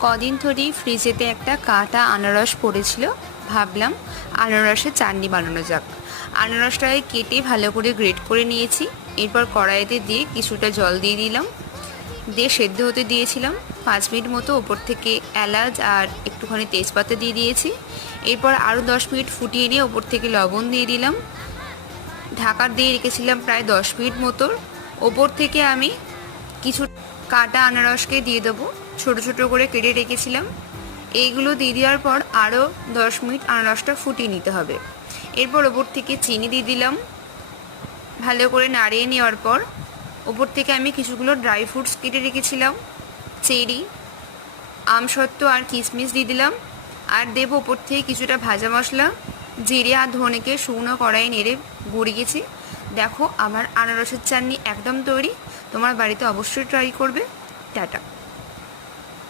কদিন ধরেই ফ্রিজেতে একটা কাটা আনারস পড়েছিল, ভাবলাম আনারসের চাটনি বানানো যাক। আনারসটাকে কেটে ভালো করে গ্রেট করে নিয়েছি। এরপর কড়াইতে দিয়ে কিছুটা জল দিয়ে দিলাম, দিয়ে সেদ্ধ হতে দিয়েছিলাম 5 মিনিট মতো। ওপর থেকে এলাচ আর একটুখানি তেজপাতা দিয়ে দিয়েছি। এরপর আরও 10 মিনিট ফুটিয়ে নিয়ে ওপর থেকে লবণ দিয়ে দিলাম। ঢাকা দিয়ে রেখেছিলাম প্রায় 10 মিনিট মতো। ওপর থেকে আমি কিছু কাটা আনারসকে দিয়ে দেবো, ছোটো ছোটো করে কেটে রেখেছিলাম। এইগুলো দিয়ে দেওয়ার পর আরও 10 মিনিট আনারসটা ফুটিয়ে নিতে হবে। এরপর ওপর থেকে চিনি দিয়ে দিলাম। ভালো করে নাড়িয়ে নেওয়ার পর ওপর থেকে আমি কিছুগুলো ড্রাই ফ্রুটস কেটে রেখেছিলাম, চেরি, আমসত্ত্ব আর কিশমিশ দিয়ে দিলাম। আর দেবো ওপর থেকে কিছুটা ভাজা মশলা, জিরে আর ধনেকে শুকনো কড়াইয়ে নেড়ে গুঁড়িয়েছি। দেখো, আমার আনারসের চাটনি একদম তৈরি। তোমার বাড়িতে অবশ্যই ট্রাই করবে। টাটা।